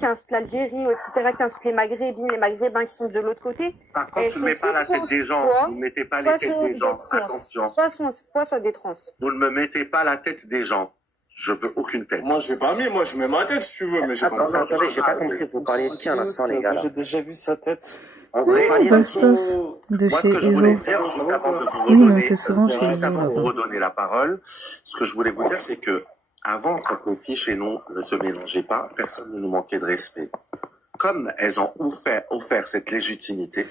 qui insultent l'Algérie, etc., qui insultent les Maghrébins qui sont de l'autre côté. Par contre, tu ne mets pas la tête des gens. Vous ne mettez pas les têtes des gens. Attention. Soit sont poids, soit des trans. Vous ne me mettez pas la tête des gens. Je veux aucune tête. Moi, je l'ai pas mis. Moi, je mets ma tête si tu veux, mais j'ai pas mis. Attendez, j'ai pas compris. Vous parlez de qui à l'instant, les gars? J'ai déjà vu sa tête. En vrai, Bastos de moi, chez ce que je voulais Ezo. faire, juste avant de vous Oui, on redonner, était souvent chez juste avant de vous Ezo. redonner la parole, ce que je voulais vous dire, c'est que avant, quand les filles chez nous ne se mélangeaient pas, personne ne nous manquait de respect. Comme elles ont offert cette légitimité,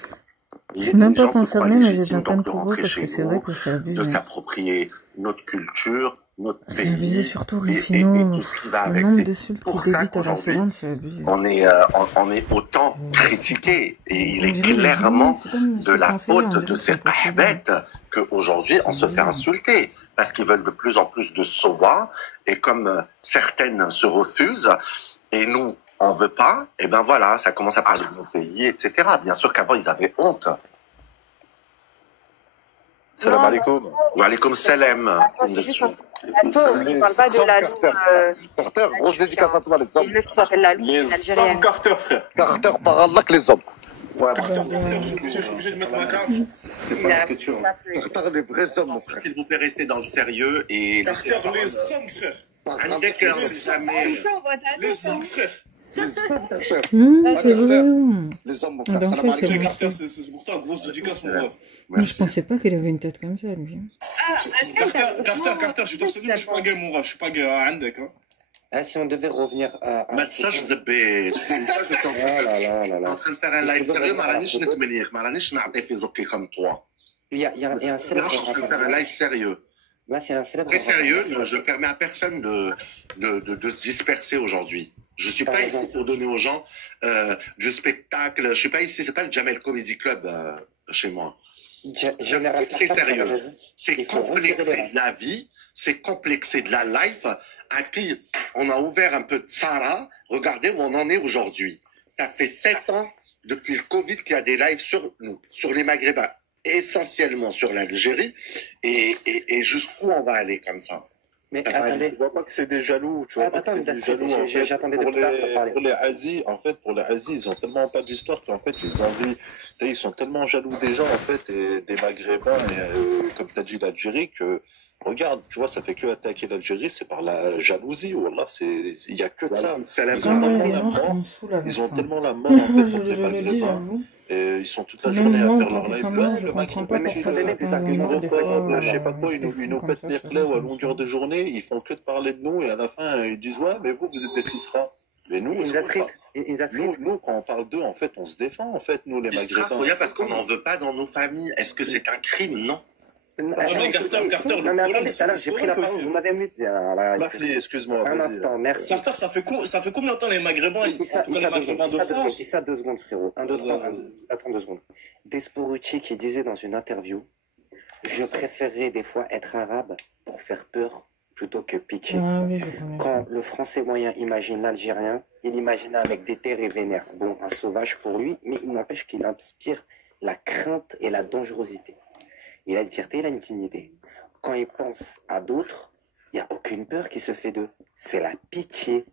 Je suis même les pas gens se croient concernée, mais j'ai de légitimes la peine donc de pour eux rentrer parce chez que c'est nous, vrai que c'est de abusé. s'approprier notre culture, notre C'est abusé, pays surtout et Rufino. tout ce qui va Le avec. nombre C'est d'insultes pour qu'il ça débite à la qu'aujourd'hui, seconde, c'est abusé. on est autant critiqué et il est clairement de la faute de ces ahbets qu'aujourd'hui on se fait insulter parce qu'ils veulent de plus en plus de sowa et comme certaines se refusent et nous on veut pas, et ben voilà, ça commence à parler de nos pays, etc. Bien sûr qu'avant ils avaient honte. Salam alaikum. Wa alaikum salam. Attends, c'est juste un... Asto, il parle pas de la loupe... Carter, grosse dédicace à toi, les C'est hommes. une meuf qui s'appelle la loupe, c'est une Les Algérienne. hommes Carter, frère. Carter, par Allah que les hommes. Ouais, Carter, je suis obligé de mettre ma carte. C'est pas la culture. Carter, les vrais hommes, mon frère. S'il vous plaît, restez dans le sérieux et... Carter, les hommes, frère. Andek, jamais... Les hommes, frère. C'est vrai. Les hommes, mon Ah frère. ben, en Salam fait, alaikum. c'est bon. Carter, c'est pour toi, grosse dédicace, mon frère. Mais je pensais pas qu'il avait une tête comme ça, lui. Carter, je t'en souviens, je suis pas gay, mon ref. Je suis pas gay à Andek, hein. Ah, si on devait revenir à... ما تنساش زبيت Ah là là là en là. train de faire un live sérieux ما رانيش نتمنيك ما رانيش نعطي في زكي comme toi Il y a un célèbre je suis en train de faire un live sérieux Là, c'est un célèbre très sérieux je permets à personne de se disperser aujourd'hui je suis pas ici pour donner aux gens du spectacle je suis pas ici c'est pas le Jamel Comedy Club chez moi Général très sérieux c'est Il faut resserrer les complexé rangs. de la vie c'est complexé de la life à qui on a ouvert un peu de Sarah. Regardez où on en est aujourd'hui. Ça fait 7 ans depuis le Covid qu'il y a des lives sur nous, sur les Maghrébins, essentiellement sur l'Algérie. Et jusqu'où on va aller comme ça? Mais attendez. Tu vois pas que c'est des jaloux, tu vois pas que c'est des jaloux. En fait, J'attendais de tout à l'heure pour parler. pour les Aziz, en fait, pour les Aziz, ils ont tellement pas d'histoire qu'en fait, ils envient, ils sont tellement jaloux des gens, en fait, et des Maghrébins, et, comme tu as dit, l'Algérie, que, regarde, tu vois, ça fait que attaquer l'Algérie, c'est par la jalousie, wallah, il y a que de ça. Ils ont tellement la main, en fait, contre les Maghrébins. Et ils sont toute la journée à faire leur live. Le Maghrébin, je sais pas quoi, ils nous pètent les clés à longueur de journée, ils font que de parler de nous, et à la fin, ils disent, ouais, mais vous êtes des Sisra. Mais nous, nous, quand on parle d'eux, en fait, on se défend, en fait, nous, les Maghrébins. Parce qu'on n'en veut pas dans nos familles. Est-ce que c'est un crime? Non. Carter, Non, mais attendez, tout à l'heure, j'ai pris la parole, vous m'avez muté. Excuse-moi. Un instant, merci. Carter, ça fait combien de temps les Maghrébins, les Maghrébins de France? Et ça, 2 secondes, frérot. Attends 2 secondes. Desporucci qui disait dans une interview, je préférerais des fois être arabe pour faire peur plutôt que pitié. Ah oui, je connais. Quand le français moyen imagine l'Algérien, il imagine avec des terres et vénères. Bon, un sauvage pour lui, mais il n'empêche qu'il inspire la crainte et la dangerosité. Il a une fierté, il a une dignité. Quand il pense à d'autres, il n'y a aucune peur qui se fait d'eux. C'est la pitié.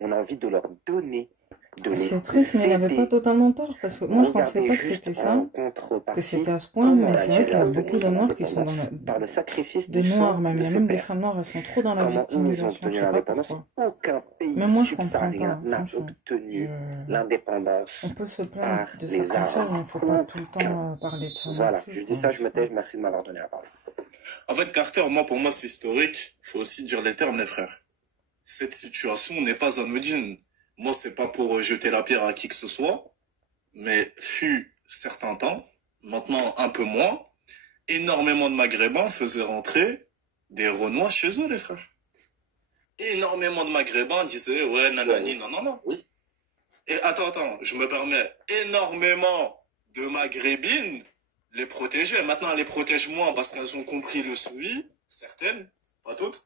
On a envie de leur donner, de les C'est triste, mais il n'avait aider. pas totalement tort, parce que moi, je pensais Regardez pas que juste c'était ça, en contrepartie que c'était à ce point, comment mais c'est vrai qu'il y a l'Algérie beaucoup de obtenu noirs qui sont dans l'indépendance par le sacrifice Des du sang noirs, même, de il y a ses même des pères. femmes noires, elles sont trop dans la Comment ils ont victimisation, je obtenu sais pas l'indépendance? pourquoi. Aucun pays Même moi, je comprends subsaharien pas, n'a franchement. obtenu l'indépendance. On peut se par plaindre de les certaines choses, mais il ne faut pas Arabes. tout le temps parler de ça. non Voilà, plus, je quoi. dis ça, je me tais, merci de m'avoir donné la parole. En fait, Carter, pour moi, c'est historique. Il faut aussi dire les termes, les frères. Cette situation n'est pas anodine. Moi, c'est pas pour jeter la pierre à qui que ce soit, mais fut certains temps, maintenant un peu moins, énormément de Maghrébins faisaient rentrer des Renois chez eux, les frères. Énormément de Maghrébins disaient, ouais, nanani, non, non, non. Oui. Et attends, je me permets, énormément de Maghrébines les protégeaient. Maintenant, elles les protègent moins parce qu'elles ont compris le suivi, certaines, pas toutes.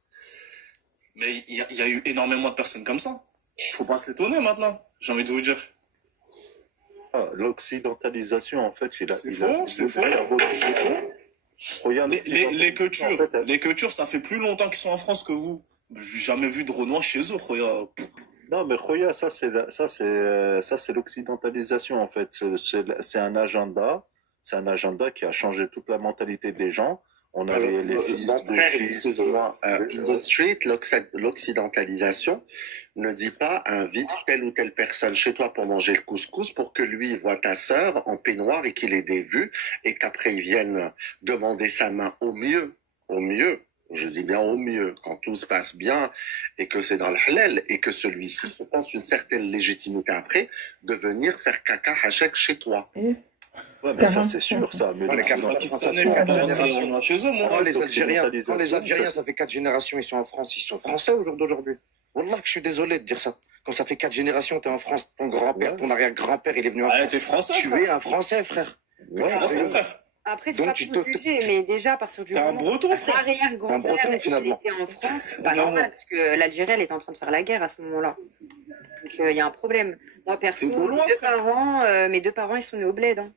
Mais il y a eu énormément de personnes comme ça. Faut pas s'étonner maintenant, j'ai envie de vous dire. L'occidentalisation, en fait, C'est faux. Regarde, Les cultures, ça fait plus longtemps qu'ils sont en France que vous. J'ai jamais vu de Renoir chez eux, regarde. Non, mais Khoya, ça, c'est l'occidentalisation, en fait. C'est un agenda. C'est un agenda qui a changé toute la mentalité des gens. On a les fils Mon de frère, schiste. excuse-moi, the street, l'occidentalisation ne dit pas invite telle ou telle personne chez toi pour manger le couscous pour que lui voit ta sœur en peignoir et qu'il ait des vues et qu'après il vienne demander sa main au mieux, je dis bien au mieux, quand tout se passe bien et que c'est dans le halal et que celui-ci se pense une certaine légitimité après de venir faire caca hachek chez toi. Et Ouais, mais ça, c'est sûr, ça. Mais Les Pakistanais font pas rentrer chez eux, moi. Quand les Algériens, ça fait 4 générations, ils sont en France, ils sont français au jour d'aujourd'hui. Wallah, que je suis désolé de dire ça. Quand ça fait 4 générations, t'es en France, ton grand-père, ton arrière-grand-père, il est venu en Ah, France. t'es français, Tu frère. es un Français, frère. Ouais, Français, ouais. frère. Après, c'est Donc, pas tu pour te- juger, mais déjà, à partir du T'es un moment breton, où frère. l'arrière-grand-père, breton, il finalement. était en France, c'est pas Non. normal, parce que l'Algérie, elle était en train de faire la guerre à ce moment-là. Donc, il y a un problème. Moi, perso, C'est gaulois, mes deux parents, ils sont nés au bled. Hein.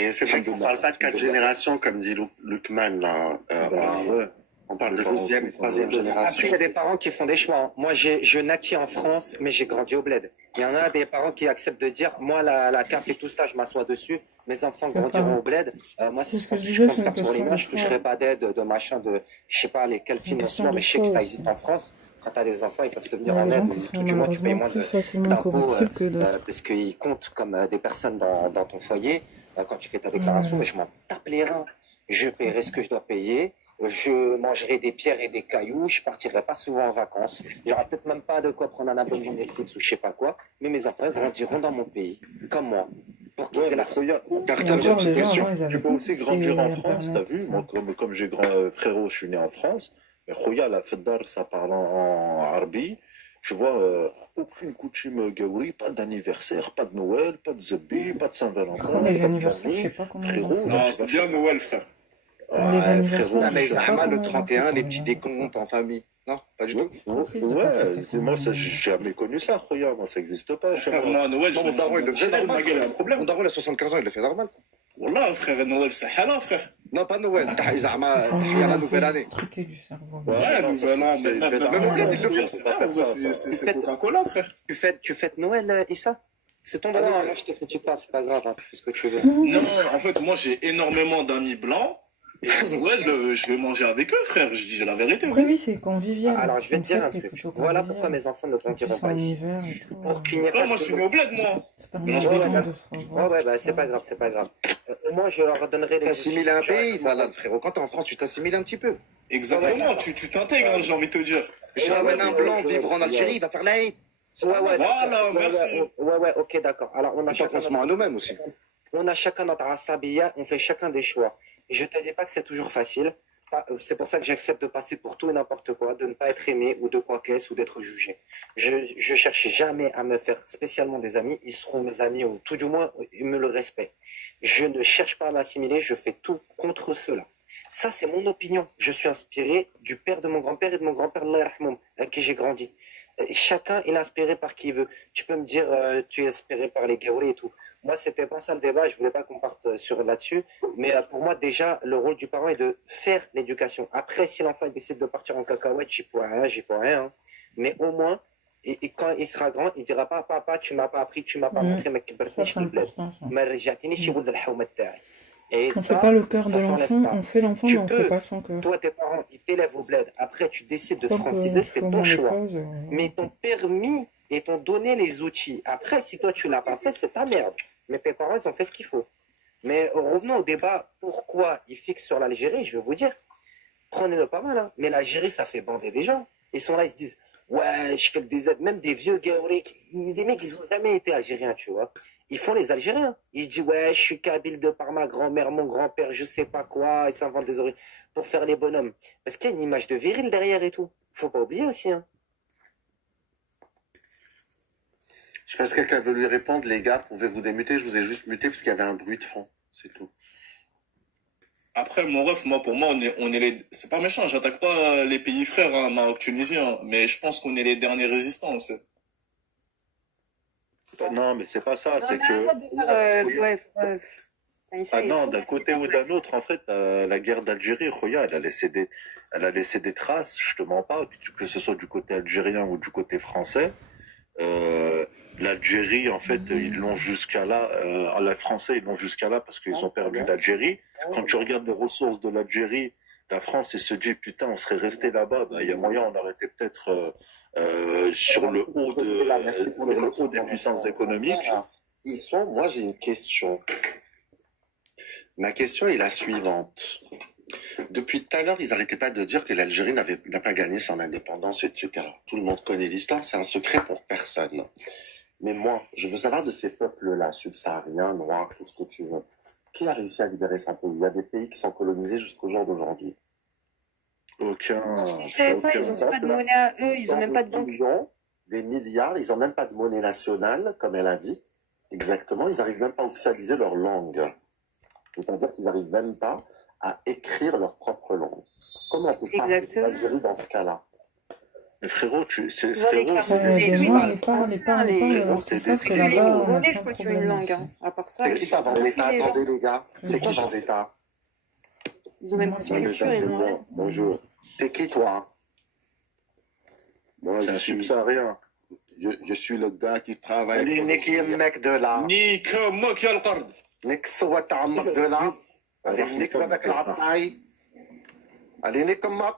Et c'est vrai qu'on ne parle pas de 4 générations, comme dit Lukman, là. Bah, ouais. On parle de Les parents 12e et aussi sont 3e dans le génération. Après, il y a des parents qui font des choix. Hein. Moi, je naquis en France, mais j'ai grandi au bled. Il y en a des parents qui acceptent de dire, moi, la CAF et tout ça, je m'assois dessus. Mes enfants grandiront au bled. Moi, c'est C'est ce ce que que je je disais, compte c'est faire une pour les question miens. de Je ne toucherai choix. pas d'aide, de machin, de je sais pas lesquels C'est une financements, question mais de je sais que choix ça aussi. existe en France. Quand tu as des enfants, ils peuvent te Il y venir a en des aide, gens ou qui sont tout du moins, tu payes malheureusement moins plus facilement d'impôts corruptibles que d'autres. parce qu'ils comptent comme des personnes dans ton foyer quand tu fais ta déclaration. Mais je m'en tape les reins. Je paierai ce que je dois payer. Je mangerai des pierres et des cailloux. Je partirai pas souvent en vacances. Il y aura peut-être même pas de quoi prendre un abonnement Netflix ou je sais pas quoi. Mais mes enfants grandiront dans mon pays, comme moi, pour qu'ils Ouais, aient mais la Khoya, Et Carter, encore, j'ai une les gens, question. avant, ils tu avaient peux pas aussi accès grandir à en France, t'as Internet. vu? Moi, comme j'ai grand frérot, je suis né en France. Mais Khoya, la Feddar, ça parle en arabe. Je vois aucune coutume gaouri, pas d'anniversaire, pas de Noël, pas de Zebbi, pas de Saint-Valentin, Comme les pas de anniversaires, je sais Bienvenue. pas comment ils Frérot, ont fait. Non, tu c'est vas bien chez- Noël, frère. Les Ouais, anniversaires, frérot, Ah, je mais sais pas Zahma, le comment ils ont fait 31, pour les les petits enfants. décomptes en famille. Non, pas du tout. Trop triste de pas Ouais, fêter moi, ça, ça. j'ai jamais connu ça, Khoya. Moi, ça n'existe pas chez Frère, moi. moi, à Noël, je Non, mon daron, il le faisait ma normal. gueule, il y a un Mon problème. daron, il a 75 ans, il le fait normal, ça. Wallah, frère, Noël, c'est halal, frère. Non, pas Noël. Zahma, Quand il y a la on nouvelle est année. truqué du cerveau. Ouais, non, nouvel an, c'est- même c'est- Même aussi, il le fait. c'est Faut pas faire ça, ça. c'est Coca-Cola, frère. Tu fêtes Noël, Issa? C'est ton droit, hein. Moi je te critique pas, c'est pas grave, hein. Tu fais ce que tu veux. Non, en fait, moi, j'ai énormément d'amis blancs. Et à Noël, je vais manger avec eux, frère. Je dis la vérité. Après, oui, c'est convivial. Alors, je vais te C'est dire une un fête qui est truc. plutôt Voilà conviviale. pourquoi mes enfants ne En plus, grandiront pas en ici. hiver et tout. Pour qu'il n'y ait Frère, pas moi, de- je suis né au bled, moi. C'est pas Mélange normal pas de tout. se Ouais, revoir. ouais, bah, c'est pas grave, c'est pas grave. Moi, je leur donnerai les T'assimiles à un outils. pays, Talal, frérot. Quand t'es en France, tu t'assimiles un petit peu. Exactement, tu t'intègres, hein, j'ai envie de te dire. Je ramène un blanc vivre en Algérie, il va faire la haine. Ouais, ouais. Voilà, merci. Ouais, ok, d'accord. Alors, on a Il faut qu'on se ment à nous-mêmes aussi. On a chacun notre asabiyya, on fait chacun des choix. Et je te dis pas que c'est toujours facile. C'est pour ça que j'accepte de passer pour tout et n'importe quoi, de ne pas être aimé ou de quoi qu'est-ce ou d'être jugé. Je cherche jamais à me faire spécialement des amis. Ils seront mes amis ou tout du moins ils me le respectent. Je ne cherche pas à m'assimiler. Je fais tout contre cela. Ça, c'est mon opinion. Je suis inspiré du père de mon grand-père et de mon grand-père, Allah yarhamoum, avec qui j'ai grandi. Chacun est inspiré par qui il veut. Tu peux me dire, tu es inspiré par les Gaouris et tout. Moi, c'était pas ça le débat. Je voulais pas qu'on parte sur là-dessus. Mais pour moi, déjà, le rôle du parent est de faire l'éducation. Après, si l'enfant il décide de partir en cacahuète, j'y peux rien. Hein. Mais au moins, et quand il sera grand, il dira pas, papa, tu m'as pas appris, tu m'as pas montré, mais Ça, c'est important, ça. ما رجعتنيش يقول الحومة تاعي. Et On ça, fait pas le cœur de ça s'enlève l'enfant, pas. on fait l'enfant, mais Tu on peux, fait pas son cœur. toi, tes parents, ils t'élèvent au bled. Après, tu décides de te Tant que franciser, je c'est fais ton les choix. causes, Mais ils t'ont permis et t'ont donné les outils. Après, si toi, tu l'as pas fait, c'est ta merde. Mais tes parents, ils ont fait ce qu'il faut. Mais revenons au débat. Pourquoi ils fixent sur l'Algérie? Je vais vous dire. Prenez-le pas mal, hein. Mais l'Algérie, ça fait bander des gens. Ils sont là, ils se disent, ouais, je fais des aides. Même des vieux Gaouriks, des mecs, ils ont jamais été algériens, tu vois. Ils font les Algériens. Ils disent, ouais, je suis kabyle de par ma grand-mère, mon grand-père, je sais pas quoi. Ils s'inventent des origines pour faire les bonhommes. Parce qu'il y a une image de viril derrière et tout. Faut pas oublier aussi, hein. Je sais pas si quelqu'un veut lui répondre, les gars, pouvez-vous démuter? Je vous ai juste muté parce qu'il y avait un bruit de fond, c'est tout. Après, mon ref, moi, pour moi, on est les, c'est pas méchant, j'attaque pas les pays frères, hein, Maroc, Tunisie, hein, mais je pense qu'on est les derniers résistants, aussi. Non, mais c'est pas ça, c'est Non, mais que. arrête de faire, Ah non, d'un côté ou d'un autre, en fait, la guerre d'Algérie, Khoya, elle a laissé des traces, je te mens pas, que ce soit du côté algérien ou du côté français. L'Algérie, en fait, ils l'ont jusqu'à là. Les Français, ils l'ont jusqu'à là parce qu'ils ont perdu l'Algérie. Quand tu regardes les ressources de l'Algérie, la France, il se dit, putain, on serait resté là-bas. Bah, il y a moyen, on aurait été peut-être sur le haut des puissances économiques. Ils sont, moi j'ai une question. Ma question est la suivante. Depuis tout à l'heure, ils n'arrêtaient pas de dire que l'Algérie n'a pas gagné son indépendance, etc. Tout le monde connaît l'histoire, c'est un secret pour personne. Mais moi, je veux savoir de ces peuples-là, subsahariens, noirs, tout ce que tu veux. Qui a réussi à libérer son pays? Il y a des pays qui sont colonisés jusqu'au jour d'aujourd'hui. Aucun. Vous savez pas, ils n'ont pas de monnaie à eux, ils n'ont même pas de banque. Des milliards, ils n'ont même pas de monnaie nationale, comme elle a dit. Exactement, ils n'arrivent même pas à officialiser leur langue. C'est-à-dire qu'ils n'arrivent même pas à écrire leur propre langue. Comment on peut parler de l'Algérie dans ce cas-là? Mais frérot, c'est vois, les frérot, cartes, c'est c'est- Les oui, Noirs, bah, les parlent, c'est les parlent, ça, les les- parlent. c'est C'est ça des- que C'est les là-bas, on a Congolais, plein je de crois, qui ont une problèmes langue. aussi. Hein. À part ça, C'est qui ça, Vendetta? les gens, Attendez les gars, c'est qui Vendetta? ils ont même pas de culture, ils n'ont rien. Bonjour. T'es qui toi? Moi, c'est un je suis, subsaharien. je suis le gars qui travaille. Allez, pour le nique gouvernement. mec de là. Ni كمك يا القرد. Nique soit ta mec de là. Allez, nique avec la taille. Allez, nique mec.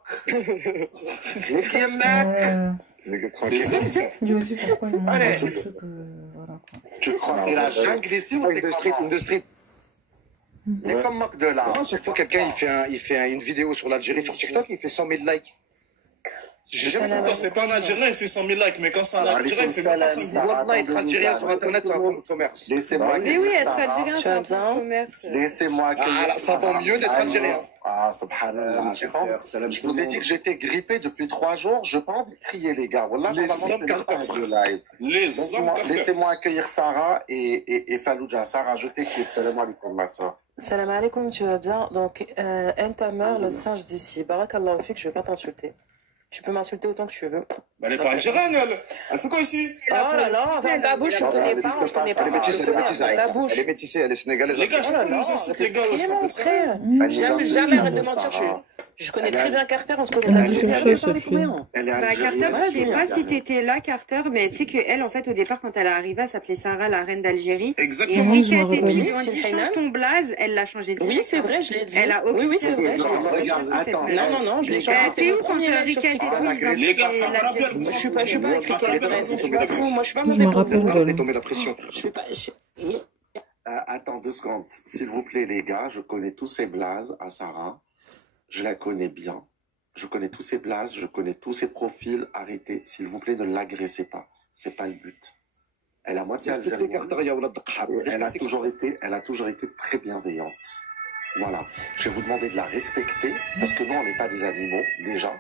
Nique mec. Ouais. Les gars, tranquille. Lui aussi, pourquoi il montre Allez. des trucs, voilà, quoi. Tu crois que c'est la jungle ici ou c'est comment? Industrie. Nique mec de là. À chaque fois, quelqu'un il fait une vidéo sur l'Algérie sur TikTok, il fait 100 000 likes. J'ai jamais Quand c'est pas un Algérien, il fait 100 000 likes, mais quand c'est un Algérien, il fait même pas 5 000. Wallah, être algérien sur Internet, c'est un fonds de commerce. Laissez-moi Mais oui, être Sarah. algérien, c'est un fonds de commerce. Laissez-moi accueillir Ah, ça vaut mieux d'être algérien. Ah, subhanallah. Je vous ai dit que j'étais grippé depuis 3 jours. Je n'ai pas envie de crier, les gars. Wallah, Les vraiment, hommes je fais pas de live. Les Donc, hommes carters. laissez-moi accueillir Sarah et Fallujah. Sarah, je t'écoute. Salam alaikum, ma soeur. Salam alaikum, tu vas bien? Donc, ta mère, le singe d'ici. Barakallah fik, je vais pas t'insulter. Tu peux m'insulter autant que tu veux. Elle est pas algérienne, elle. Elle fait quoi ici? Oh là là, ferme ta bouche, je te connais pas, je connais pas. Elle est métissée, elle est métissée. Ferme ta bouche. Elle est métissée, elle est sénégalaise. Les gars, Oh chaque là fois, là, nous insultent les gars. il est ça mon peut se frère. Elle Jamais, arrête de mentir. Je connais très bien Carter, on se connaît Elle depuis dit quelque elle chose, parle Sophie. combien? Elle est Bah, Carter, algérienne. je sais pas si t'étais là, Carter, mais tu sais qu'elle, en fait, au départ, quand elle est arrivée, elle s'appelait Sarah, la reine d'Algérie. Et Exactement. Oui, je Riquette me et tout, rappelle. ils lui ont dit, change ton blaze, elle l'a changé direct. Oui, c'est vrai, je l'ai dit. Elle a Oui, c'est vrai, je l'ai dit. Regarde, attends. Non, je l'ai changé. C'est où le quand premier live sur Riquette et tout, TikTok. ils Les gars, insultaient l'Algérie. Je suis pas avec les Calébraises, je suis pas fou, moi je suis pas Je montée me pour rappelle vous. d'elle. Elle tomber la pression. Je fais pas. Attends 2 secondes. S'il vous plaît, les gars, je connais tous ces blazes à Sarah. Je la connais bien. Je connais tous ses blazes, je connais tous ses profils. Arrêtez, s'il vous plaît, ne l'agressez pas. C'est pas le but. Elle a moitié algérienne. Elle a toujours été très bienveillante. Voilà. Je vais vous demander de la respecter parce que nous, on n'est pas des animaux, déjà.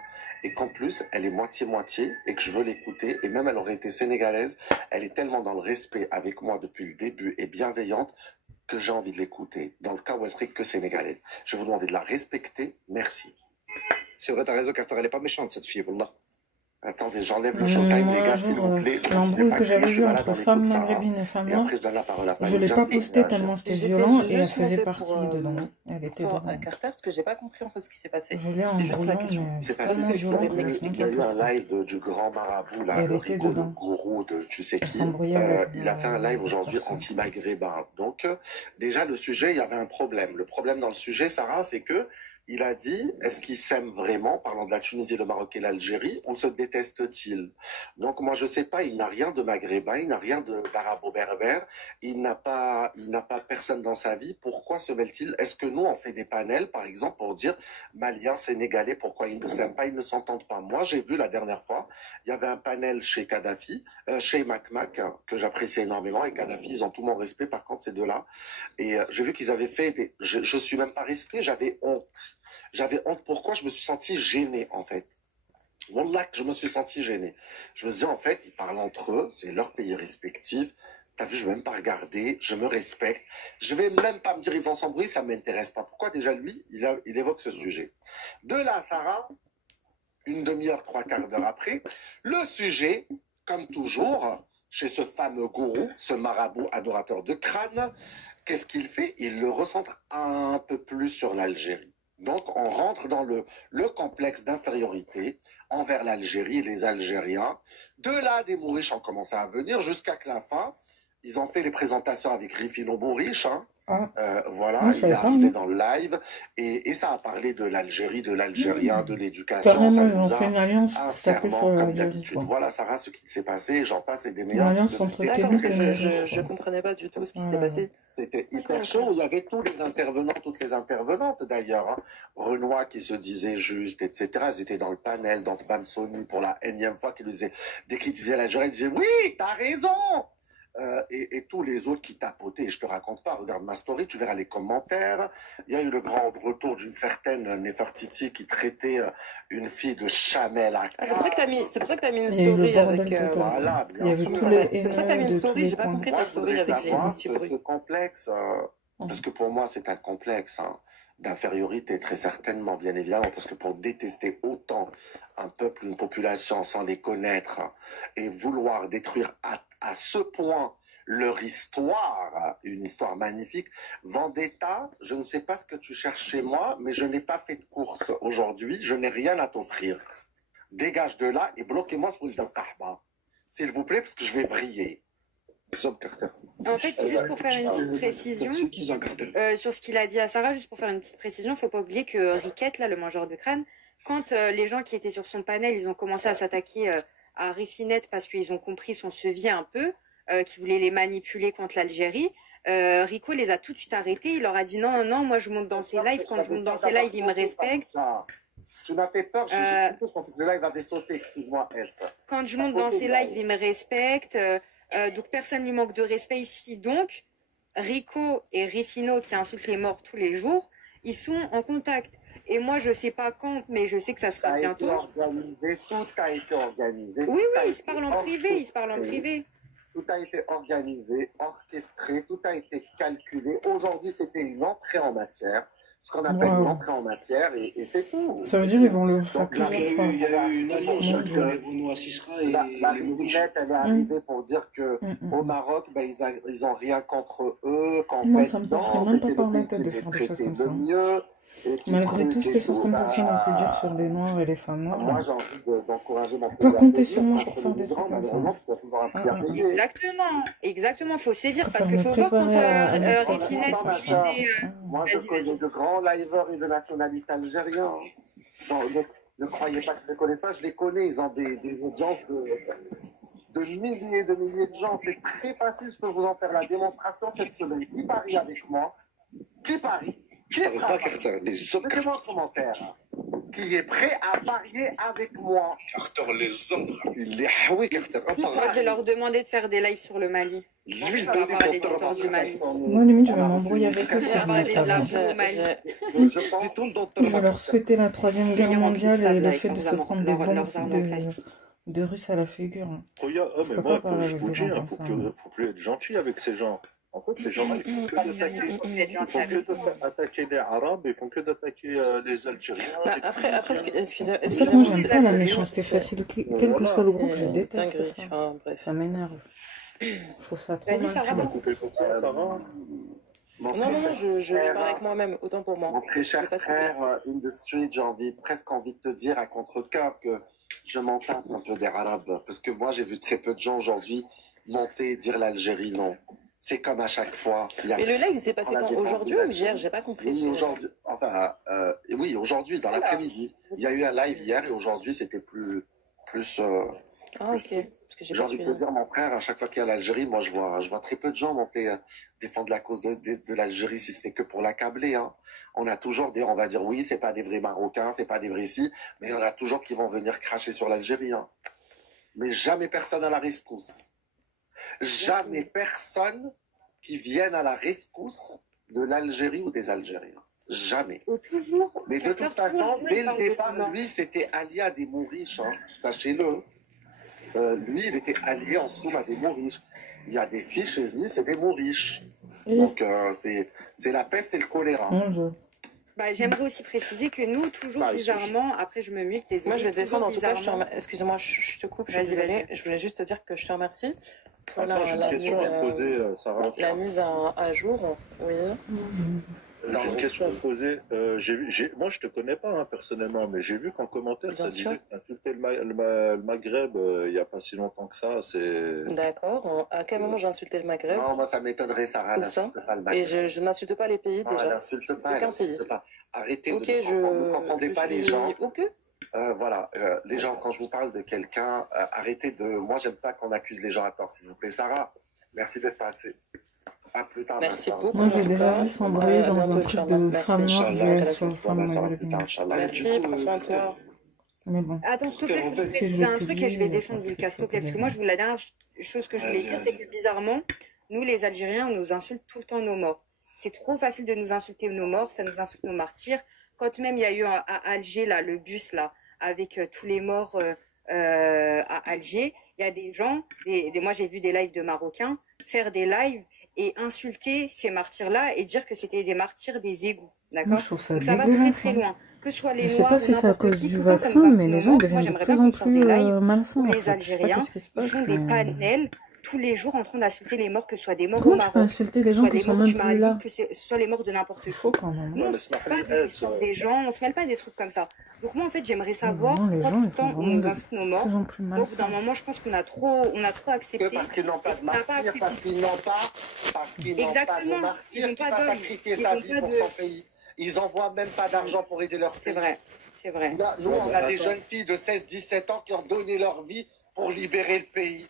Et qu'en plus, elle est moitié-moitié et que je veux l'écouter. Et même, elle aurait été sénégalaise. Elle est tellement dans le respect avec moi depuis le début et bienveillante que j'ai envie de l'écouter. Dans le cas où elle serait que sénégalaise. Je vais vous demander de la respecter. Merci. C'est vrai, t'as raison, Carter, elle est pas méchante, cette fille, Wallah. Attendez, j'enlève le showtime, Moi, les gars, un s'il jour, vous plaît. l'embrouille que j'avais Je suis vue malade entre dans femmes l'écoute, Sarah. maghrébines et femmes Et noires, après, je donne la parole à je l'ai Fallujah. pas posté tellement c'était J'étais violent et elle juste faisait montée partie pour, dedans. Elle était Pour dedans. Carter, parce que j'ai pas compris en fait ce qui s'est passé. Je l'ai en C'est juste la brouillon, question. mais C'est c'est parce tellement que je violent pourrais que m'expliquer il y a je eu sais un pas. live du grand marabout, là, Elle le était Rico, le dedans. gourou de tu sais Elle qui. s'embrouillait avec Il a fait un live aujourd'hui anti-maghrébin. Donc, déjà, le sujet, il y avait un problème. Le problème dans le sujet, Sarah, c'est que il a dit, est-ce qu'ils s'aiment vraiment, parlant de la Tunisie, le Maroc et l'Algérie, ou se détestent-ils? Donc, moi, je sais pas, il n'a rien de maghrébin, il n'a rien d'arabo-berbère, il n'a pas personne dans sa vie. Pourquoi se mêle-t-il? Est-ce que nous, on fait des panels, par exemple, pour dire, Maliens, Sénégalais, pourquoi ils ne s'aiment pas, ils ne s'entendent pas? Moi, j'ai vu la dernière fois, il y avait un panel chez Kadhafi, chez Makmak, que j'apprécie énormément, et Kadhafi, ils ont tout mon respect, par contre, ces deux-là. Et j'ai vu qu'ils avaient fait des... Je suis même pas resté, j'avais honte. J'avais honte. Pourquoi? Je me suis senti gêné, en fait. Wallah, que je me suis senti gêné. Je me suis dit, en fait, ils parlent entre eux, c'est leur pays respectif. T'as vu, je vais même pas regarder, je me respecte. Je vais même pas me dire, ils vont s'embrouiller, ça m'intéresse pas. Pourquoi déjà lui, il évoque ce sujet? De là, Sarah, une demi-heure, 3/4 d'heure après, le sujet, comme toujours, chez ce fameux gourou, ce marabout adorateur de crâne, qu'est-ce qu'il fait? Il le recentre un peu plus sur l'Algérie. Donc, on rentre dans le complexe d'infériorité envers l'Algérie et les Algériens. De là, des Mouriches ont commencé à venir jusqu'à que la fin, ils ont fait les présentations avec Rifino Mouriche. Hein. Voilà, Non, je il est savais pas, arrivé hein. dans le live et ça a parlé de l'Algérie, de l'Algérien, de l'éducation. Carrément, Ça ils ont nous fait a une alliance un pour taper sur serment, comme l'Algérie, d'habitude. quoi. Voilà, Sarah, ce qui s'est passé, j'en passe et des Une meilleurs, parce alliance que entre c'était D'accord, parce que Québec et Niger, je quoi. comprenais pas du tout ce qui s'était Ouais, ouais. passé. C'était D'accord, hyper chaud. ok. Il y avait tous les intervenants, toutes les intervenantes d'ailleurs. Hein. Renoir qui se disait juste, etc. Ils étaient dans le panel, dans Bamsoni pour la énième fois. Dès qu'il disait l'Algérie, ils disaient oui, t'as raison. Et tous les autres qui tapotaient. Je te raconte pas, regarde ma story, tu verras les commentaires. Il y a eu le grand retour d'une certaine Nefertiti qui traitait une fille de Chamel à Ah, c'est pour ça que t'as mis, c'est pour ça que t'as mis une Il y a eu le story bordel avec. total, quoi. Voilà, Il y bien avait sûr. tous les C'est pour ça que t'as mis haineux une de tous story, les j'ai pas coins. compris Moi, ta je story voudrais avec les savoir petits ce bruits. complexe, parce que pour moi, c'est un complexe d'infériorité, très certainement, bien évidemment, parce que pour détester autant un peuple, une population, sans les connaître, et vouloir détruire à ce point leur histoire, une histoire magnifique. Vendetta, je ne sais pas ce que tu cherches chez moi, mais je n'ai pas fait de course aujourd'hui, je n'ai rien à t'offrir. Dégage de là et bloquez-moi sur le Kahba. S'il vous plaît, parce que je vais vriller. En fait, juste pour faire une petite précision sur ce qu'il a dit à Sarah, juste pour faire une petite précision, faut pas oublier que Riquette, là, le mangeur de crâne, quand les gens qui étaient sur son panel, ils ont commencé à s'attaquer à Rifinette parce qu'ils ont compris son sevier un peu, qui voulait les manipuler contre l'Algérie. Rico les a tout de suite arrêtés. Il leur a dit non, non, moi je monte dans ses lives. Quand je monte dans ses lives, ils me respectent. Tu m'as fait peur, je pensais que le live avait sauté, excuse-moi, F. Quand je monte dans ses lives, ils me respectent. Donc personne lui manque de respect ici. Donc Rico et Rifino qui insultent les morts tous les jours, ils sont en contact. Et moi je sais pas quand, mais je sais que ça sera bientôt. Tout a été organisé. Oui, oui, ils se parlent en privé, ils se parlent en privé. Tout a été organisé, orchestré, tout a été calculé. Aujourd'hui, c'était une entrée en matière, ce qu'on appelle une entrée en matière, et c'est tout. Ça veut dire qu'ils vont le faire Donc, plusieurs Il y fois. a eu une alliance entre les Renois Sisra et la les Mouriches. Rifinette, elle est arrivée pour dire que au Maroc, ben, ils ont rien contre eux, qu'en Moi, fait, ça me passerait non, même pas c'était par le la pays tête de qui les faire des choses traitait comme ça. le mieux. Et qui Malgré tout ce truc que et tout, certaines personnes ont pu dire sur bah, les Noirs et les femmes noires. moi, j'ai envie d'encourager mon Faut pays pas à compter sévir sur moi pour contre faire les des migrants, trucs comme malheureusement, ça. parce qu'il y a toujours un prix à payer. Exactement, exactement, faut sévir Faut parce faire qu'il me faut voir quand préparer à notre Rifinette Attends, ma il soeur, disait moi, je vas-y, connais vas-y. de grands liveurs et de nationalistes algériens. Non, ne croyez pas que je ne les connaisse pas, je les connais. Ils ont des audiences de milliers et de milliers de gens. C'est très facile, je peux vous en faire la démonstration cette semaine. Qui parie avec moi? Qui parie? Qui est prêt à parier? Mettez-moi en commentaire. Qui est prêt à parier avec moi? Carter les hommes. Moi je vais leur demander de faire des lives sur le Mali. L'huile On va parler de l'histoire du Mali. Moi, limite, je vais m'embrouiller avec eux On si va je parler monte de la avant. boue au Mali. Je pense Je vais leur souhaiter la troisième guerre Ils remplissent mondiale ça et le avec fait de leurs se armes- prendre des leurs bombes armes en plastique. de Russes à la figure. Hein. Regarde, Je mais peux moi, pas parler je avec vous des dis, gens il comme faut plus être gentil avec ces gens. En fait, ces gens-là, ils font que d'attaquer. Faut être Ils gentil font avec que d'attaquer les Arabes, ils font que d'attaquer les Algériens. Bah, les après, Tunisiens. excusez-moi, En fait, moi, j'aime c'est pas la la seule méchanceté c'est- facile. Quel que soit le groupe, je c'est déteste dinguerie. ça. Enfin, bref. Ça m'énerve. Je trouve ça trop Vas-y, malsain. Sarah. Tu m'as coupé pour toi, Sarah? Non, non, non, je parle avec moi-même, autant pour moi. Mon très Je vais cher pas te couper. frère Industry, j'ai presque envie de te dire à contre-cœur que je m'en tape un peu des Arabes. Parce que moi, j'ai vu très peu de gens aujourd'hui monter et dire l'Algérie non. C'est comme à chaque fois. Mais le live, il s'est passé On a quand? défendu Aujourd'hui ou hier? l'Algérie. J'ai pas compris. Oui, aujourd'hui. Enfin, oui, aujourd'hui, dans l'après-midi. Il y a eu un live hier et aujourd'hui, c'était plus. Ah, ok. Parce que j'ai J'ai pas envie de suivi. te dire, mon frère, à chaque fois qu'il y a l'Algérie, moi, je vois très peu de gens monter défendre la cause de l'Algérie, si ce n'est que pour l'accabler. Hein. On a toujours on va dire, oui, c'est pas des vrais Marocains, c'est pas des vrais ci, mais il y en a toujours qui vont venir cracher sur l'Algérie. Hein. Mais jamais personne à la rescousse. Jamais personne qui vienne à la rescousse de l'Algérie ou des Algériens. Jamais. Et toujours. Mais de toute Carter, toujours, façon, dès il le parle de départ, Nord. lui, c'était allié à des Mouriches, hein, sachez-le. Lui, il était allié en somme à des Mouriches. Il y a des filles chez lui, c'est des Mouriches. Et Donc, c'est la peste et le choléra. mon Dieu. Bah, j'aimerais aussi préciser que nous, toujours Bah, ils sont bizarrement, après je me mute, désolé. Moi, je vais descendre. En tout cas, bizarrement. excusez-moi, je te coupe, je suis Vas-y, désolée. vas-y. Je voulais juste te dire que je te remercie pour Attends, j'ai une la question mise, à te poser, Sarah. la mise à jour. Oui. J'ai une question à te poser. Moi, je te connais pas hein, personnellement, mais j'ai vu qu'en commentaire, ça disait que tu insultais le Maghreb il n'y a pas si longtemps que ça. D'accord. À quel moment j'ai insulté le Maghreb? Non, moi, ça m'étonnerait, Sarah. N'insulte pas le Maghreb. Et je n'insulte pas les pays déjà. N'insulte pas, aucun pays. Pas. Arrêtez ne confondez pas les gens. Ok. Voilà, les gens, quand je vous parle de quelqu'un, arrêtez de... Moi, j'aime pas qu'on accuse les gens à tort, s'il vous plaît. Sarah, merci d'être passée. À plus tard. Merci beaucoup. Moi, j'ai déjà vu sombrer dans un truc de femme noire violer sur femme maghrébine. Merci, prends soin de toi. Mais bon. Attends, s'il te plaît, je vais préciser un truc et je vais descendre Vilka, s'il te plaît. Parce que moi, la dernière chose que je voulais dire, c'est que bizarrement, nous, les Algériens, on nous insulte tout le temps nos morts. C'est trop facile de nous insulter nos morts, ça nous insulte nos martyrs. Quand même, il y a eu à Alger, là, le bus, là, avec tous les morts à Alger, il y a des gens, moi j'ai vu des lives de Marocains, faire des lives et insulter ces martyrs-là et dire que c'était des martyrs des égouts. D'accord? Ça va très très loin. Que ce soit les Noirs ou n'importe qui, c'est à cause du vaccin, mais les gens deviennent de plus en plus malsains. Les Algériens, ils font des panels tous les jours en train d'insulter les morts, que ce soit des morts au Maroc, insulter des gens qui sont même plus là, que ce soit les morts de n'importe qui. Nous, on se mêle pas des gens, on se mêle pas des trucs comme ça. Donc moi, en fait, j'aimerais savoir pourquoi tout le temps on nous insulte nos morts. Au bout d'un moment, je pense qu'on a trop accepté. Parce qu'ils n'ont pas de martyrs, parce qu'ils n'ont pas de martyrs qui va sacrifier sa vie pour son pays. Ils n'envoient même pas d'argent pour aider leur pays. C'est vrai, c'est vrai. Là, nous, on a des jeunes filles de 16-17 ans qui ont donné leur vie pour libérer le pays.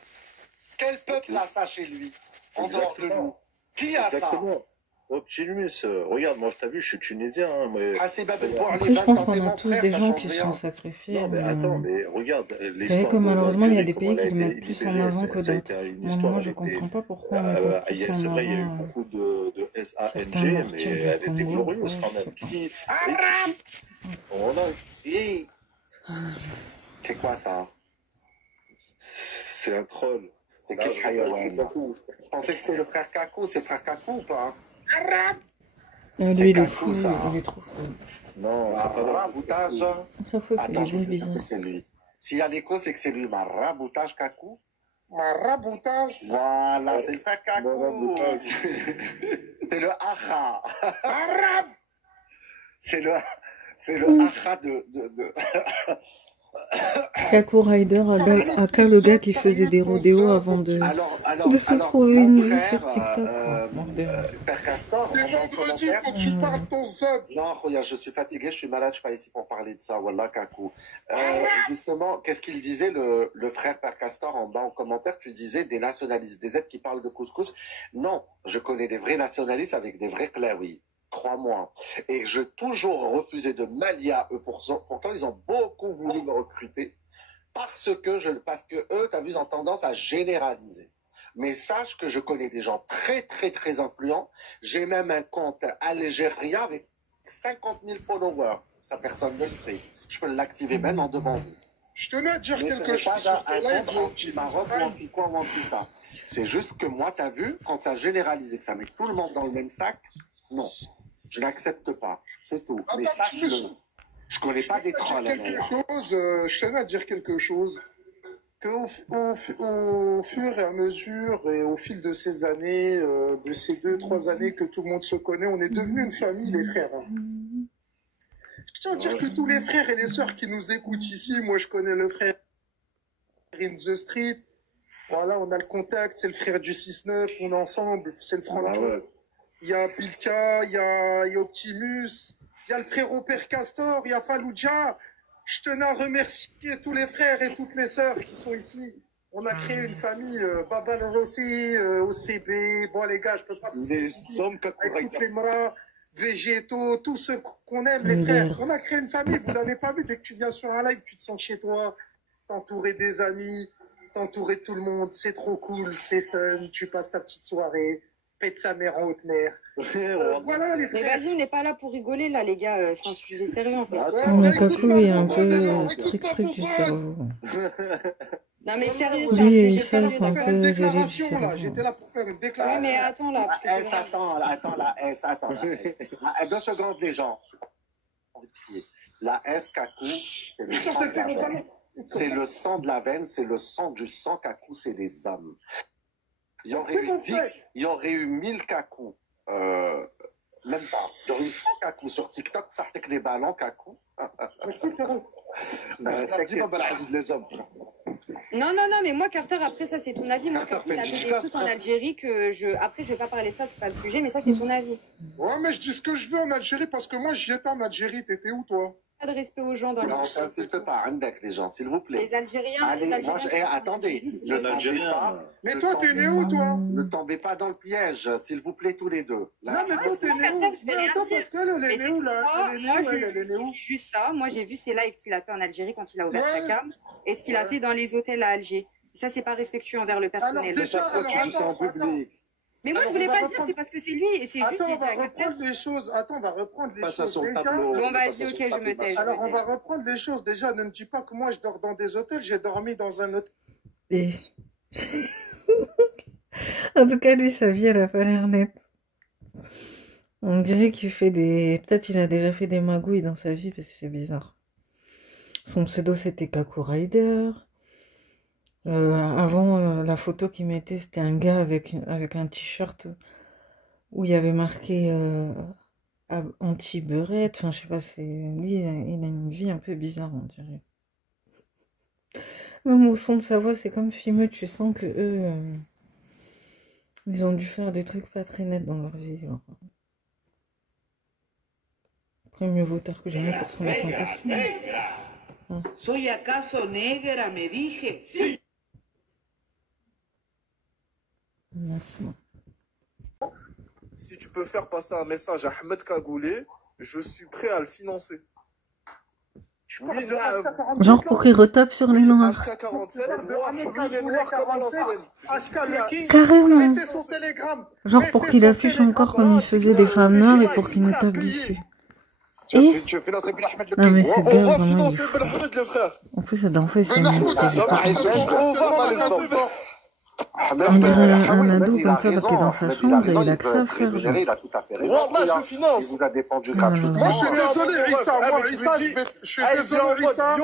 Quel peuple a ça chez lui, en dehors de nous? Qui a ça? Optimus, regarde, moi je t'ai vu, je suis tunisien. Hein, mais... Après, je pense qu'on a tous des gens qui sont sacrifiés. Non, mais attends, mais regarde, vous savez que malheureusement, il y a des pays qui le mettent plus en avant que d'autres. Moi, je ne comprends pas pourquoi on met pas plus en avant. C'est vrai, il y a eu beaucoup de SANG, mais elle était glorieuse quand même. C'est quoi ça? C'est un troll. C'est qu'est-ce qu'il y a? Je pensais que c'était le frère Kakou. C'est le frère Kakou ou pas? Lui, il est fou, il est trop fou. Non, c'est pas maraboutage. Attends, c'est lui. S'il y a l'écho, c'est que c'est lui. Maraboutage Kakou. Maraboutage. Voilà, c'est le frère Kakou. C'est le Acha. C'est le Acha de... Kakou Rider aka le gars qui faisait des rodéos avant de se trouver une vie sur TikTok. Père Castor, tu parles ton sub. Non, regarde, je suis fatigué, je suis malade, je suis pas ici pour parler de ça. Wallah, Kakou. Justement, qu'est-ce qu'il disait le frère Père Castor en bas en commentaire? Tu disais des nationalistes, des aides qui parlent de couscous. Non, je connais des vrais nationalistes avec des vrais claouis. Crois-moi. Et j'ai toujours refusé de m'allier à eux. Pourtant, ils ont beaucoup voulu me recruter. Parce que eux, t'as vu, ils ont tendance à généraliser. Mais sache que je connais des gens très, très, très influents. J'ai même un compte algérien avec 50 000 followers. Ça, personne ne le sait. Je peux l'activer maintenant devant vous. Je tenais à dire quelque chose sur ton live. Maroc ou anti-quoi ou anti-ça. C'est juste que moi, t'as vu, quand ça généralise et que ça met tout le monde dans le même sac, non. Je n'accepte pas, c'est tout. Mais sache-le, je connais pas des trolls. Je tenais à dire quelque chose. Qu'au fur et à mesure et au fil de ces années, de ces 2-3 années que tout le monde se connaît, on est devenu une famille, les frères. Je tiens à dire que tous les frères et les sœurs qui nous écoutent ici, moi je connais le frère in the street. Voilà, on a le contact, c'est le frère du 6-9, on est ensemble, c'est le Franjo. Il y a Pilka, il y a Optimus, il y a le frérot Père Castor, il y a Fallujah. Je tenais à remercier tous les frères et toutes les sœurs qui sont ici. On a créé une famille, Babal Rossi, OCB, bon les gars, je peux pas tous les citer, avec toutes les mras, végétaux, tous ceux qu'on aime, les frères. On a créé une famille, vous avez pas vu, dès que tu viens sur un live, tu te sens chez toi, t'entourer des amis, t'entourer de tout le monde, c'est trop cool, c'est fun, tu passes ta petite soirée. Pète sa mère en haute mer. Voilà les frères. Mais vas-y, on n'est pas là pour rigoler là, les gars. C'est un sujet sérieux en fait. Mais Kakou est un peu truc du cerveau. Non mais sérieux, c'est un sujet sérieux. J'étais là pour faire une déclaration là. J'étais là pour faire une déclaration. Oui, mais attends là. Parce que attends, la S. 2 secondes les gens. La S, Kakou, c'est le sang de la veine. C'est le sang de la veine, c'est le sang du sang. Kakou, c'est les hommes. Il y aurait eu 1000 Kakou Même pas. Genre, il faut Kakou sur TikTok, ça fait que les ballons, Kakou. Merci, frérot. Dis pas Balaziz les hommes. Non, mais moi, Carter, après, ça, c'est ton avis. Moi, Carter, il a fait des trucs en Algérie que je. Après, je vais pas parler de ça, c'est pas le sujet, mais ça, c'est ton avis. Ouais, mais je dis ce que je veux en Algérie parce que moi, j'y étais en Algérie. T'étais où, toi? Pas de respect aux gens dans Non, ça s'insulte pas, avec les gens, s'il vous plaît. Les Algériens, Allez, attendez. Mais toi, t'es né où, toi? Ne tombez pas dans le piège, s'il vous plaît, tous les deux. Non, mais toi, t'es né où? Attends, parce qu'elle est née où, là? Elle est née où? Juste ça. Moi, j'ai vu ses lives qu'il a fait en Algérie quand il a ouvert sa cam et ce qu'il a fait dans les hôtels à Alger. Ça, c'est pas respectueux envers le personnel. Alors, tu dis ça en public. Mais moi, je voulais pas le dire, c'est parce que c'est lui et c'est juste. Attends, on va reprendre les choses. Attends, on va reprendre les choses. Bon, vas-y, ok, je me tais. Alors, on va reprendre les choses. Déjà, ne me dis pas que moi, je dors dans des hôtels. J'ai dormi dans un hôtel. Et... en tout cas, lui, sa vie, elle a pas l'air nette. On dirait qu'il fait des... Peut-être il a déjà fait des magouilles dans sa vie, parce que c'est bizarre. Son pseudo, c'était Kaku Rider. Avant, la photo qu'il mettait, c'était un gars avec un t-shirt où il y avait marqué anti-beurette. Enfin, je sais pas, lui, il a une vie un peu bizarre, on dirait. Même au son de sa voix, c'est comme fumeux, tu sens que eux, ils ont dû faire des trucs pas très nets dans leur vie. Genre. Après, mieux vaut tard que jamais pour se remettre en question. Ah. Soy acaso negra, me dije. Sí. Si tu peux faire passer un message à Ahmed Kagoulé, je suis prêt à le financer. Oui, genre pour qu'il retape sur les noirs. HK47, lui, les noirs comme à l'ancienne. Carrément. Genre pour qu'il affiche encore comme il faisait des femmes noires et pour qu'il nous tape dessus. Et non mais c'est on va financer Ben Ahmed le frère. En plus ça d'en fait c'est on dirait un ado comme ça parce qu'il est dans sa chambre et il a que ça à faire. Il a tout à fait raison. Je finance. Il vous a défendu gratuitement. Moi, je suis désolé, Rissa. Moi, Rissa, je suis désolé, Rissa.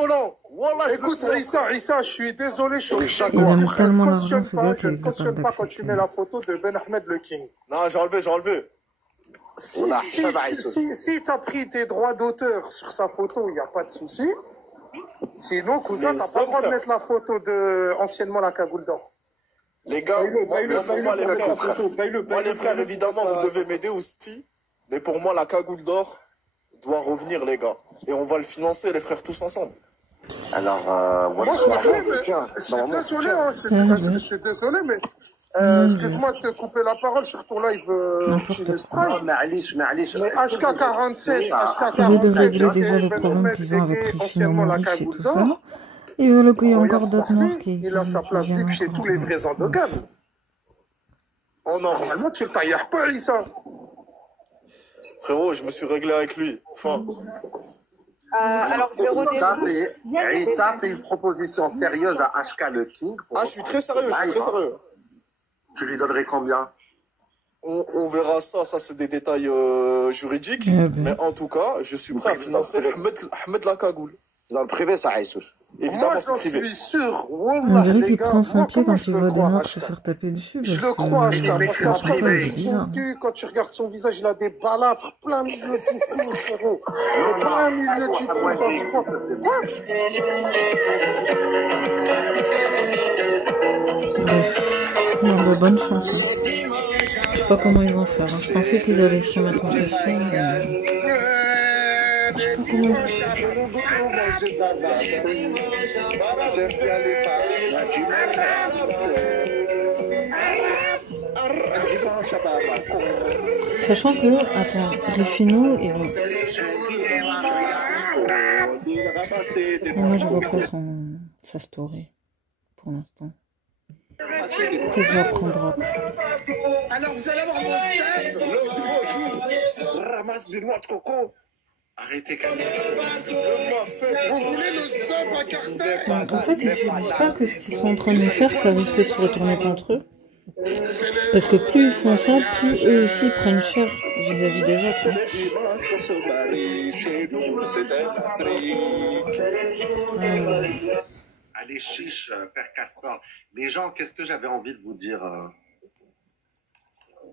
Écoute, Rissa, je suis désolé, je suis il aime tellement l'argent ce gars je ne cautionne pas quand tu mets la photo de Ben Ahmed le King. Non, j'ai enlevé. Si t'as pris tes droits d'auteur sur sa photo, il n'y a pas de souci. Sinon, cousin, t'as pas le droit de mettre la photo de anciennement la cagoule d'or. Les gars, moi les frères, évidemment, vous devez m'aider aussi. Mais pour moi, la cagoule d'or doit revenir, les gars. Et on va le financer, les frères, tous ensemble. Alors, moi, je suis désolé, mais excuse-moi de te couper la parole sur ton live. Mais HK47, au lieu de régler déjà les problèmes qu'ils ont avec Rufino Maurice et tout ça, ils veulent qu'il y ait encore d'autres noirs qui il a sa place libre chez tous les vrais endogames. Oh non, normalement, tu le tailles pas, Rissa. Frérot, je me suis réglé avec lui. Enfin. Alors, je vais redescendre. Rissa fait une proposition sérieuse à HK le King. Je suis très sérieux, Tu lui donnerais combien? On verra ça c'est des détails juridiques. Mais en tout cas, je suis prêt à financer Ahmed la cagoule. Dans le privé, ça réussit. Évidemment, moi, j'en suis sûr. On dirait qu'il prend son pied quand il voit des noirs se faire taper dessus. Je le crois, parce que quand tu regardes son visage, il a des balafres plein milieu du front, frérot. Plein milieu du front, ça se voit. Bref, non, bonne chance. Je sais pas comment ils vont faire. Je pensais qu'ils allaient se remettre en question. Sachant que, attends, Rufino et moi je vois pas sa story pour l'instant. C'est que j'apprendrai. Alors vous allez avoir mon sel, le gros ramasse des noix de coco. Arrêtez, quand même. Vous voulez le sub à Carter? En fait, ils se disent pas que ce qu'ils sont en train de faire, ça risque de se retourner contre eux. Parce que plus ils font ça, plus eux aussi prennent cher vis-à-vis des autres. Allez, chiche, Père Castor. Les gens, qu'est-ce que j'avais envie de vous dire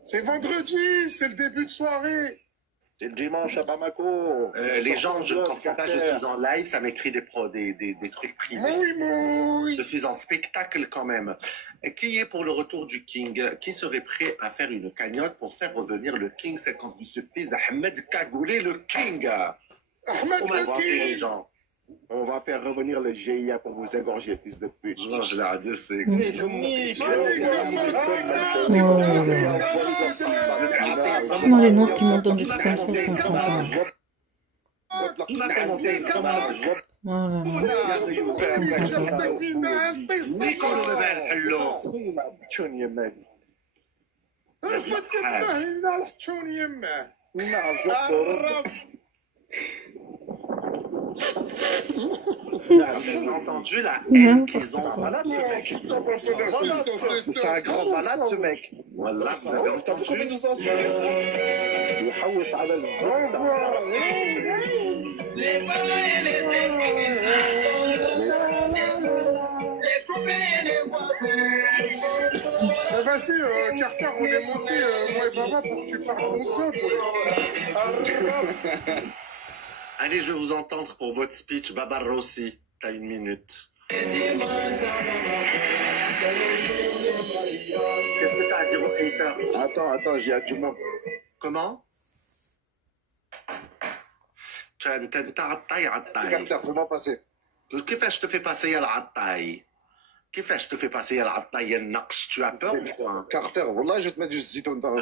C'est vendredi, c'est le début de soirée. C'est le dimanche à Bamako. Les gens, je ne comprends pas, je suis en live, ça m'écrit des trucs privés. Je suis en spectacle quand même. Qui est pour le retour du King? Qui serait prêt à faire une cagnotte pour faire revenir le King? C'est quand vous suffit Ahmed Kagoulé, le King. Ahmed le King. On va faire revenir le GIA pour vous égorger, fils de pute. Non, je l'ai dit, c'est... Comment les noirs qui montent dans des trucs comme ça, je comprends pas. J'ai entendu la haine qu'ils ont. Malade ce mec. C'est un grand malade ce mec. Voilà, vous avez entendu. Vas-y, Carter, on est monté, moi et Baba, pour que tu parles mon sol. Allez, je veux vous entendre pour votre speech, Baba Rossi. T'as 1 minute. Qu'est-ce que t'as à dire aux haters? Attends, j'ai du monde. Comment? Carter, fais-moi passer. كيفاش te fais passer يا العطاي؟ كيفاش te fais passer يا العطاي يا النقش؟ Tu as peur ou quoi? Carter, والله je vais te mettre du zitoun dans le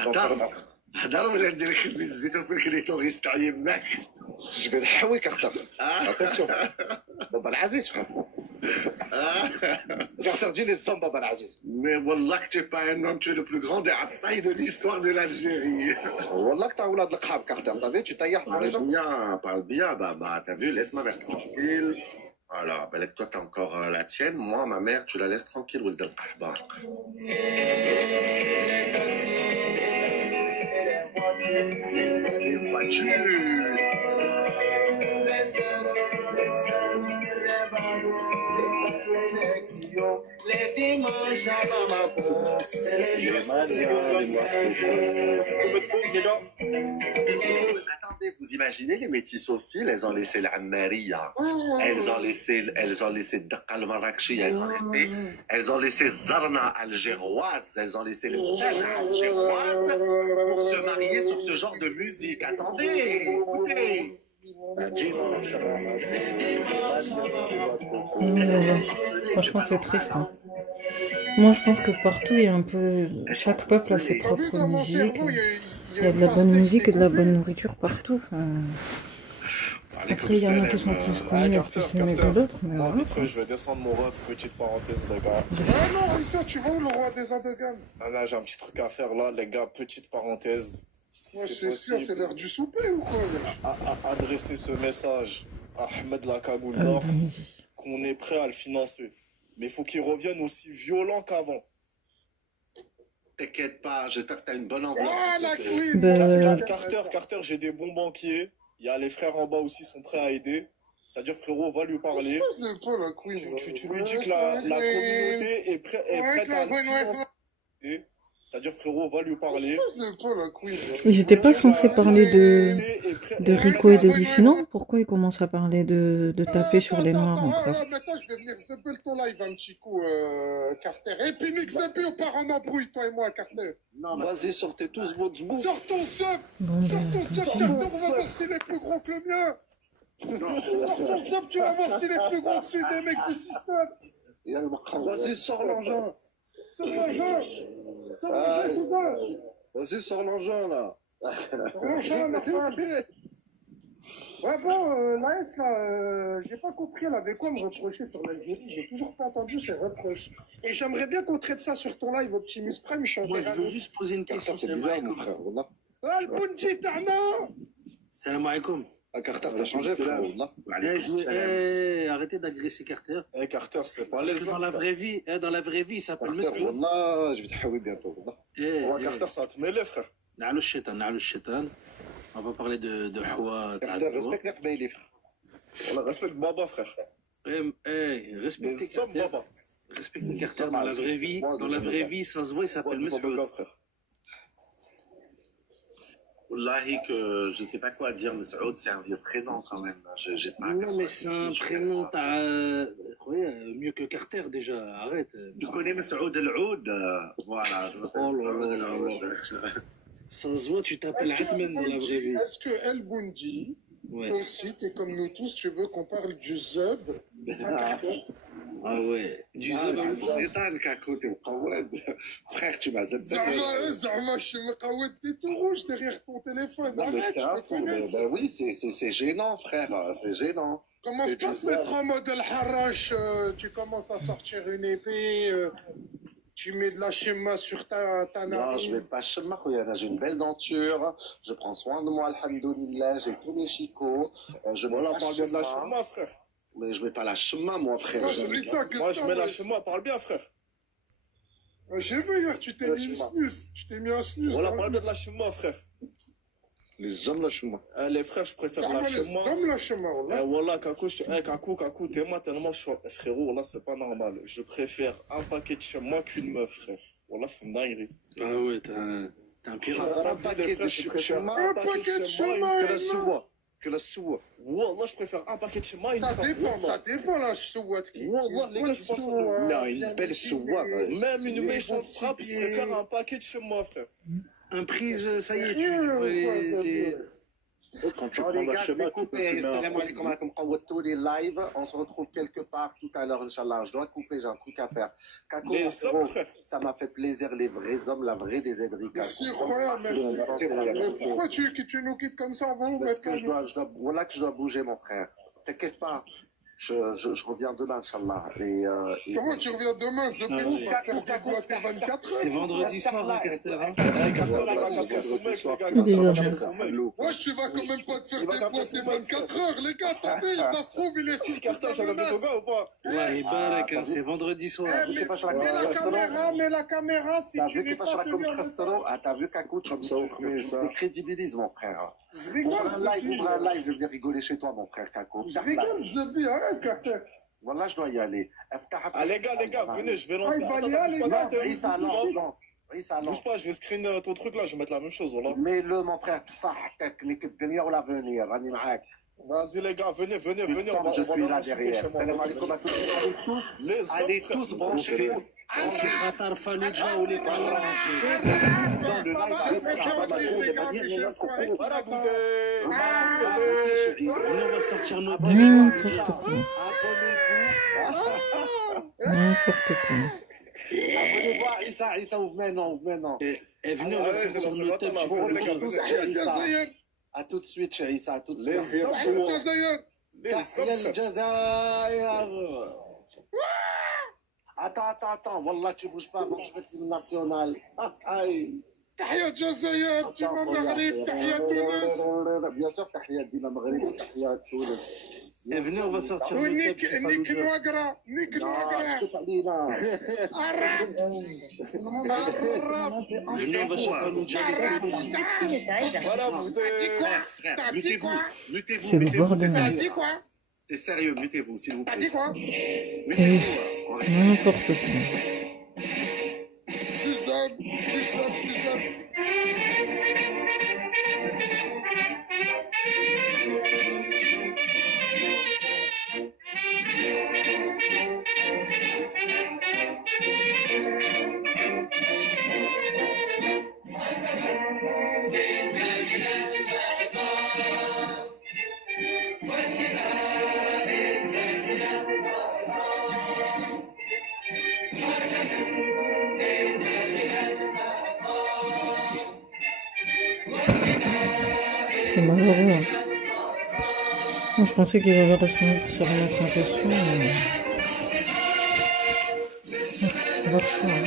هدر ولا ندير لك زيت الزيتون في الكليتوريس تاع يماك؟ Je vais le haouer, Carter. Attention. Baba Al-Aziz, frère. Carter, dis les hommes, Baba Al-Aziz. Mais wallah que tu n'es pas un homme, tu es le plus grand des attailles de l'histoire de l'Algérie. Wallah que t'as oulad l'khab, Carter. T'as vu, tu tailles pour les gens. Parle bien, Baba. T'as vu, laisse ma mère tranquille. Voilà, ben toi t'as encore la tienne. Moi, ma mère, tu la laisses tranquille. Ould al-Ahbar. Les voitures. Attendez, vous imaginez les métissophiles, elles ont laissé l'Ammaria, elles ont laissé Dakar al-Marrakchi, elles ont laissé Zarna algéroise, elles ont laissé les Zarna algéroises pour se marier sur ce genre de musique. Attendez, écoutez. Franchement, c'est triste. Hein. Moi, je pense que partout, il y a un peu... Chaque peuple a ses propres musiques. Il y a de la bonne musique et de la bonne nourriture partout. Enfin... Après, il y en a qui sont plus connus et plus aimés que d'autres. Mais voilà. Je vais descendre mon ref, petite parenthèse, les gars. Ah non, Issa, tu vas où, le roi des Andogames? Ah là, j'ai un petit truc à faire là, les gars, petite parenthèse. Si ouais, c'est possible, c'est l'heure du souper ou quoi? Adresser ce message à Ahmed Lakagoul d'Or qu'on est prêt à le financer. Mais il faut qu'il revienne aussi violent qu'avant. T'inquiète pas, j'espère que t'as une bonne enveloppe. Ah, la queen! Carter, j'ai des bons banquiers. Il y a les frères en bas aussi, sont prêts à aider. C'est-à-dire, frérot, va lui parler. Tu lui dis que la communauté est prête à le financer. C'est-à-dire, frérot, va lui parler. Ils n'étaient pas censés parler de Rico et de Riffinon. Pourquoi ils commencent à parler de taper sur les Noirs encore? Maintenant, je vais venir zepper ton live un petit coup, Carter. Et puis, Nick Zepper, on part en embrouille, toi et moi, Carter. Non, vas-y, sortez tous votre zbou. Sors ton sub! Sors ton sub, Carter, on va voir s'il est plus gros que le mien. Sors ton sub, tu vas voir s'il est plus gros que celui des mecs du système. Vas-y, sors l'engin. Sors l'engin! Sors l'engin, cousin! Vas-y, sors l'engin, là! L'engin, la femme! Ouais, bon, Naes, là, j'ai pas compris, elle avait quoi me reprocher sur l'Algérie? J'ai toujours pas entendu ses reproches. Et j'aimerais bien qu'on traite ça sur ton live, Optimus Prime, je suis en Moi, je veux juste poser une question. Salam alaikum. Al-Bunji, Tarna! Salam alaikum. Ah, Carter, t'as changé, frère. Arrêtez d'agresser Carter. Carter, c'est pas les dans la vraie vie, il s'appelle Monsieur. Wallah, je vais te haouer bientôt. Carter, ça te mêler, frère. On va parler de Hawa. Carter, respecte les Qbaïli, frère. Voilà, respecte Baba, frère. Respectez Carter. Respectez Carter dans la vraie vie. Dans la vraie vie, ça se voit, il s'appelle Monsieur. Wallahi que je sais pas quoi dire, mais Saoud, c'est un vieux prénom quand même. J'ai pas Non, mais c'est un prénom, mieux que Carter déjà, arrête. Tu connais Saoud El-Oud? Voilà. Oh là là là. Ça se voit, tu t'appelles Atman dans la vraie vie. Est-ce que El Boundi, toi aussi, t'es comme nous tous, tu veux qu'on parle du Zub? Ah ouais, du Zub. Frère, tu m'as zeb. Zama, je suis t'es tout rouge derrière ton téléphone. Arrête, je me connais. Ben oui, c'est gênant, frère, c'est gênant. Commence pas à te mettre en mode El Harash, tu commences à sortir une épée, tu mets de la schéma sur ta narine. Non, je vais pas schéma, j'ai une belle denture, je prends soin de moi, alhamdoulilah, j'ai tous mes chicots. Voilà, parle bien de la schéma, frère. Mais je mets pas la chemin, moi, frère. Moi, je mets la chemin, parle bien, frère. J'ai vu hier, tu t'es mis une snus. Tu t'es mis un snus. Voilà, parle bien de la chemin, frère. Les hommes, la chemin. Les frères, je préfère la chemin. Les hommes, la chemin, voilà. Kakou, t'es moi tellement je suis... Frérot, là, c'est pas normal. Je préfère un paquet de chemin qu'une meuf, frère. Voilà, c'est une dinguerie. Ah ouais, t'es un pirate. Un paquet de chemin, un paquet de chemin, que la soua. Wallah, je préfère un paquet de chemin. Ça dépend la soua. Wallah, les gars, je pense. Non, une belle soua. Même une méchante frappe, je préfère un paquet de chemin, frère. Un prise, ça y est, tu quand tu prends la chemin, tu peux tous les lives, on se retrouve quelque part tout à l'heure, Inch'Allah. Je dois couper, j'ai un truc à faire. Kako, ça m'a fait plaisir, les vrais hommes, la vraie des aideries. Merci, Roya, merci. Pourquoi tu nous quittes comme ça? Parce que voilà que je dois bouger, mon frère. T'inquiète pas. Je reviens demain, Inch'Allah. Comment tu reviens demain? Tu vas faire des boîtes 24 heures. C'est vendredi soir, hein, Carter. Moi, tu vas quand même pas te faire des boîtes des 24 heures. Les gars, attendez, ça se trouve, il est sur Carter, tu vas mettre au gars ou pas? Ouais, Barak, c'est vendredi soir. Mais la caméra, si tu n'es pas tenu t'as vu Kakou, tu me crédibilises, mon frère. Ouvre un live, je vais venir rigoler chez toi, mon frère Kakou. Je rigole, je dis, arrête, Carter. Voilà, je dois y aller. Ah, les gars, venez, je vais lancer. Attends, bouge pas, je vais screen ton truc là, je vais mettre la même chose, voilà. Mets-le, mon frère, technique de dernière ou l'avenir, vas-y, les gars, venez, je suis là derrière. Salam alaikum à tous. Allez tous branchez. Qatar Fallujah ou les on va sortir nos n'importe quoi. N'importe quoi. Abonnez-vous à Issa, ouvre maintenant. Et venez, on va sortir nos têtes. À tout de suite, chérie, Issa, à tout de suite. Les Jazair. Attends, Wallah, tu bouges pas avant que je mette l'hymne national. تحية جزائر ديما المغرب تحية تونس bien sûr تحية ديما المغرب تحية تونس. Venez, on va sortir نيك نواقرة شوف علينا C'est le bordel. C'est sérieux, mettez-vous, s'il vous plaît. T'as dit quoi? N'importe quoi. Plus hommes. C'est malheureux. Moi, je pensais qu'ils allaient se remettre en question. Mais... c'est votre choix. Hein.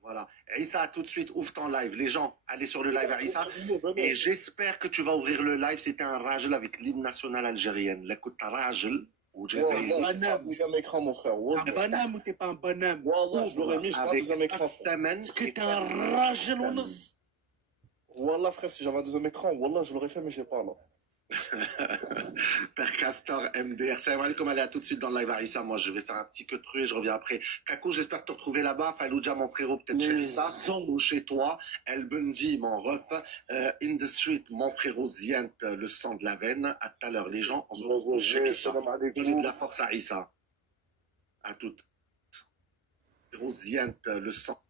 Voilà. Issa, tout de suite, ouvre ton live. Les gens, allez sur le live à Issa. Et j'espère que tu vas ouvrir le live. C'était un rajel avec l'hymne national algérienne. L'écoute, rajel. Ou j'ai pas deuxième écran, mon frère. Un banam ou t'es pas un banam? Wallah, je l'aurais mis, j'ai pas deuxième écran. Est-ce que t'es un rajel ou non? Wallah, frère, si j'avais un deuxième écran, Wallah, je l'aurais fait, mais j'ai pas, là. Père Castor, MDR. Salam alaikum, allez, à tout de suite dans le live, Arissa. Moi, je vais faire un petit que truc et je reviens après. Kako, j'espère te retrouver là-bas. Faloudja, mon frérot, peut-être chez ça, ou chez toi. El Bundy, mon ref. In the street, mon frérot Zient, le sang de la veine. À tout à l'heure, les gens. On se retrouve chez Issa. Donnez de la force à Issa. À toutes. Frérot Zient, le sang.